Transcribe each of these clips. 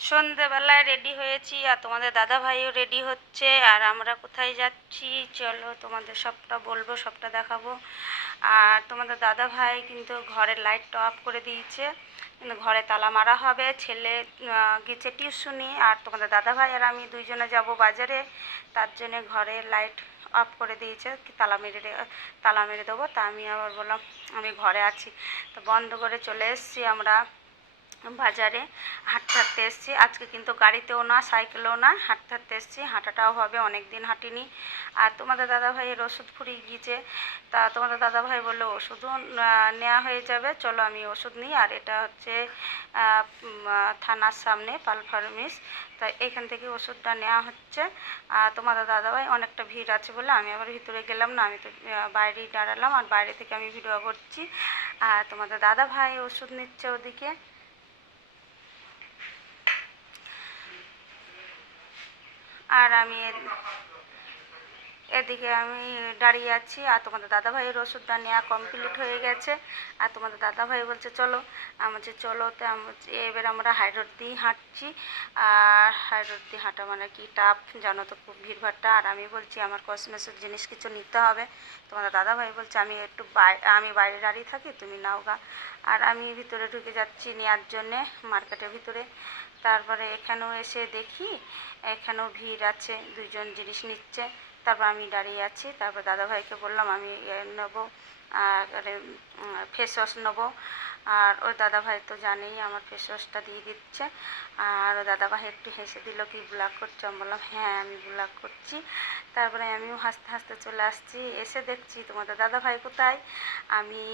সন্ধেবেলায় রেডি হয়েছি আর তোমাদের দাদা ভাইও রেডি হচ্ছে। আর আমরা কোথায় যাচ্ছি চলো তোমাদের সবটা বলবো, সবটা দেখাবো। আর তোমাদের দাদা ভাই কিন্তু ঘরের লাইটটা অফ করে দিয়েছে, কিন্তু ঘরে তালা মারা হবে। ছেলে গেছে টিউশনি, আর তোমাদের দাদা ভাই আর আমি দুইজনে যাব বাজারে, তার জন্যে ঘরের লাইট অফ করে দিয়েছে, তালা মেরে দেবো। তা আমি আবার বললাম আমি ঘরে আছি, তো বন্ধ করে চলে এসেছি আমরা বাজারে। হাঁটতে হাঁটতে এসেছি আজকে, কিন্তু গাড়িতেও না সাইকেলেও না, হাঁটতে হাঁটতে এসেছি। হাঁটাটাও হবে, অনেক দিন হাঁটিনি। আর তোমাদের দাদাভাইয়ের ওষুধ ফুরিয়ে গিয়েছে, তা তোমাদের দাদাভাই বললো ওষুধও নেওয়া হয়ে যাবে, চলো আমি ওষুধ নিই। আর এটা হচ্ছে থানার সামনে পাল ফার্মেসি, তাই এখান থেকে ওষুধটা নেওয়া হচ্ছে। আর তোমাদের দাদাভাই অনেকটা ভিড় আছে বলে আমি আবার ভিতরে গেলাম না, আমি তো বাইরেই দাঁড়ালাম, আর বাইরে থেকে আমি ভিডিও করছি। আর তোমাদের দাদাভাই ওষুধ নিচ্ছে ওদিকে, আর আমি এদিকে আমি দাঁড়িয়ে আছি। আর তোমাদের দাদাভাইয়ের ওষুধটা নেওয়া কমপ্লিট হয়ে গেছে। আর তোমাদের দাদাভাই বলছে চলো, আমি বলছি চলো। তো আমি এবার আমরা হাই রোড দিয়ে হাঁটছি। আর হাই রোড দিয়ে হাঁটা মানে কি টাফ জানো তো, খুব ভিড়ভাড়টা। আর আমি বলছি আমার কসমেটিক জিনিস কিছু নিতে হবে। তোমাদের দাদাভাই বলছে আমি বাইরে দাঁড়িয়ে থাকি, তুমি নাও গা। আর আমি ভিতরে ঢুকে যাচ্ছি নেওয়ার জন্যে, মার্কেটের ভিতরে। তারপরে এখানেও এসে দেখি এখানেও ভিড় আছে, দুইজন জিনিস নিচ্ছে। তারপর আমি দাঁড়িয়ে আছি। তারপর দাদাভাইকে বললাম আমি নেবো ফেস ওয়াশ নেবো। আর ওই দাদাভাই তো জানেই আমার ফেস ওয়াশটা দিয়ে দিচ্ছে। আর ওই দাদাভাই একটু হেসে দিল, কি ব্লগ করছো? আমি বললাম হ্যাঁ আমি ব্লগ করছি। তারপরে আমিও হাসতে হাসতে চলে আসছি। এসে দেখছি তোমাদের দাদাভাই কোথায়, আমি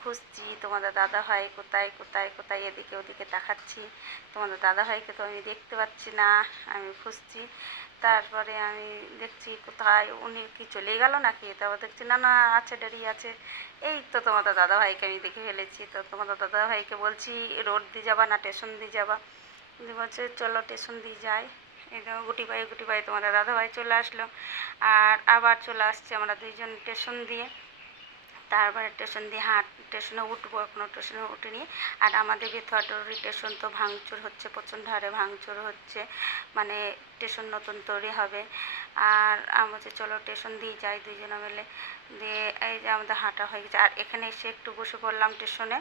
খুঁজছি তোমাদের দাদাভাই কোথায় কোথায় কোথায়, এদিকে ওদিকে তাকাচ্ছি। তোমাদের দাদাভাইকে তো আমি দেখতে পাচ্ছি না, আমি খুঁজছি। তারপরে আমি দেখছি কোথায়, উনি কি চলে গেল নাকি? তারপর দেখছি না না আছে, দাঁড়িয়ে আছে। এই তো তোমাদের দাদাভাইকে আমি দেখে ফেলেছি। তো তোমাদের দাদাভাইকে বলছি রোড দিয়ে যাবা না স্টেশন দিয়ে যাবা? বলছে চলো স্টেশন দিয়ে যাই। এই দেখো গুটি পায়ে তোমাদের দাদাভাই চলে আসলো। আর আবার চলে আসছে আমরা দুইজন স্টেশন দিয়ে। তারপরে স্টেশনে উঠবো, এখনও স্টেশনে উঠিনি। আর আমাদের বেথুয়াটরি স্টেশন তো ভাঙচুর হচ্ছে, প্রচণ্ড হারে ভাঙচুর হচ্ছে, মানে স্টেশন নতুন তৈরি হবে। আর আমি বলছি চলো স্টেশন দিয়ে যাই দুইজনে মিলে। দিয়ে এই যে আমাদের হাঁটা হয়ে গেছে। আর এখানে এসে একটু বসে পড়লাম স্টেশনে,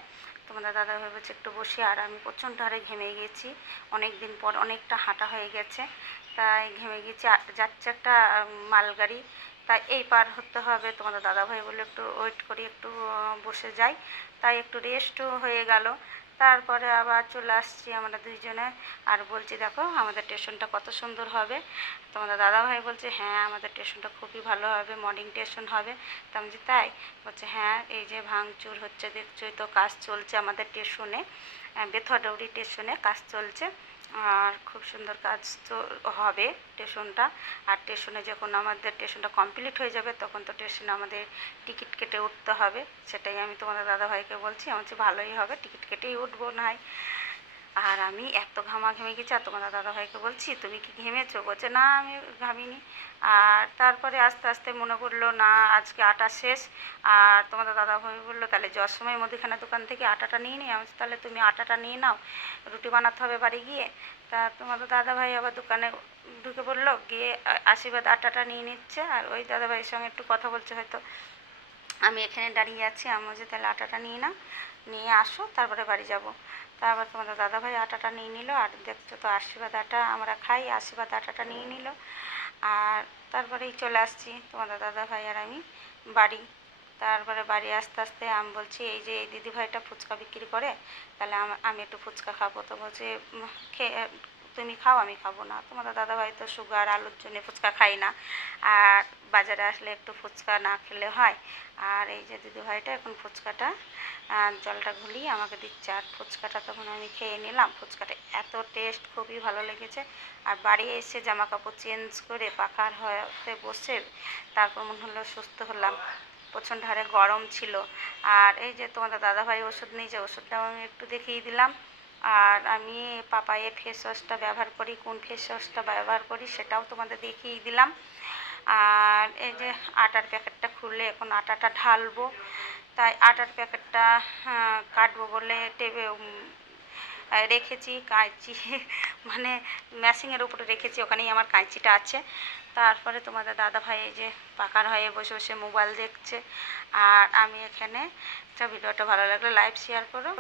তোমাদের দাদা ভেবেছে একটু বসি। আর আমি প্রচণ্ড হারে ঘেমে গেছি, অনেক দিন পর অনেকটা হাঁটা হয়ে গেছে, তাই ঘেমে গেছি। যাচ্ছে একটা মালগাড়ি, তাই এই পার হতে হবে। তোমাদের দাদাভাই বলে একটু ওয়েট করি, একটু বসে যাই, তাই একটু রেস্টও হয়ে গেল। তারপরে আবার চলে আসছি আমরা দুইজনে। আর বলছি দেখো আমাদের স্টেশনটা কত সুন্দর হবে। তোমাদের দাদাভাই বলছে হ্যাঁ আমাদের স্টেশনটা খুবই ভালো হবে, মর্নিং স্টেশন হবে। তা আমি বলছি তাই? বলছে হ্যাঁ এই যে ভাঙচুর হচ্ছে দেখছোই তো, কাজ চলছে আমাদের স্টেশনে, বেথুয়াডৌরি স্টেশনে কাজ চলছে। আর খুব সুন্দর কাজ তো হবে স্টেশনটা। আর স্টেশনে যখন আমাদের স্টেশনটা কমপ্লিট হয়ে যাবে তখন তো স্টেশনে আমাদের টিকিট কেটে উঠতে হবে। সেটাই আমি তোমাদের দাদাভাইকে বলছি, আমার হচ্ছে ভালোই হবে, টিকিট কেটেই উঠবো না হয়। আর আমি এত ঘেমে গেছি। আর তোমার দাদাভাইকে বলছি তুমি কি ঘেমেছো? বলছে না আমি ঘামিনি। আর তারপরে আস্তে আস্তে মনে পড়লো না আজকে আটা শেষ। আর তোমাদের দাদাভাই বললো তাহলে যাওয়ার সময় মুদিখানা দোকান থেকে আটাটা নিয়ে নিই। আমি তাহলে তুমি আটাটা নিয়ে নাও, রুটি বানাতে হবে বাড়ি গিয়ে। তা তোমাদের দাদাভাই আবার দোকানে ঢুকে পড়লো, গিয়ে আশীর্বাদ আটাটা নিয়ে নিচ্ছে। আর ওই দাদাভাইয়ের সঙ্গে একটু কথা বলছে হয়তো। আমি এখানে দাঁড়িয়ে আছি, আমি বলছি তাহলে আটাটা নিয়ে নাও, নিয়ে আসো তারপরে বাড়ি যাব। তারপর তোমাদের দাদাভাই আটাটা নিয়ে নিল। আর দেখছো তো আশীর্বাদ আটা আমরা খাই, আশীর্বাদ আটাটা নিয়ে নিল। আর তারপরেই চলে আসছি তোমাদের দাদাভাই আর আমি বাড়ি। তারপরে বাড়ি আস্তে আস্তে আমি বলছি এই যে এই দিদিভাইটা ফুচকা বিক্রি করে, তাহলে আমি একটু ফুচকা খাবো। তো বলছে খেয়ে তুমি খাও, আমি খাবো না। তোমাদের দাদাভাই তো সুগার, আলুর জন্য ফুচকা খাই না। আর বাজারে আসলে একটু ফুচকা না খেলে হয়। আর এই যে দিদিভাইটা এখন ফুচকাটা জলটা ঘুলিয়ে আমাকে দিচ্ছে। আর ফুচকাটা তখন আমি খেয়ে নিলাম। ফুচকাটা এত টেস্ট, খুবই ভালো লেগেছে। আর বাড়ি এসে জামা কাপড় চেঞ্জ করে পাখার হতে বসে তারপর মনে হলো সুস্থ হলাম, প্রচণ্ড হারে গরম ছিল। আর এই যে তোমাদের দাদাভাই ওষুধ নিয়েছে, ওষুধটাও আমি একটু দেখিয়ে দিলাম। আর আমি পাপায়ের ফেস ওয়াশটা ব্যবহার করি, কোন ফেস ওয়াশটা ব্যবহার করি সেটাও তোমাদের দেখিয়ে দিলাম। আর এই যে আটার প্যাকেটটা খুলে এখন আটাটা ঢালবো, তাই আটার প্যাকেটটা কাটবো বলে রেখেছি কাঁচি মানে ম্যাশিংয়ের উপরে রেখেছি, ওখানেই আমার কাঁচিটা আছে। তারপরে তোমাদের দাদাভাই এই যে পাকার হয়ে বসে বসে মোবাইল দেখছে, আর আমি এখানে। ভিডিওটা ভালো লাগলে লাইক শেয়ার করো।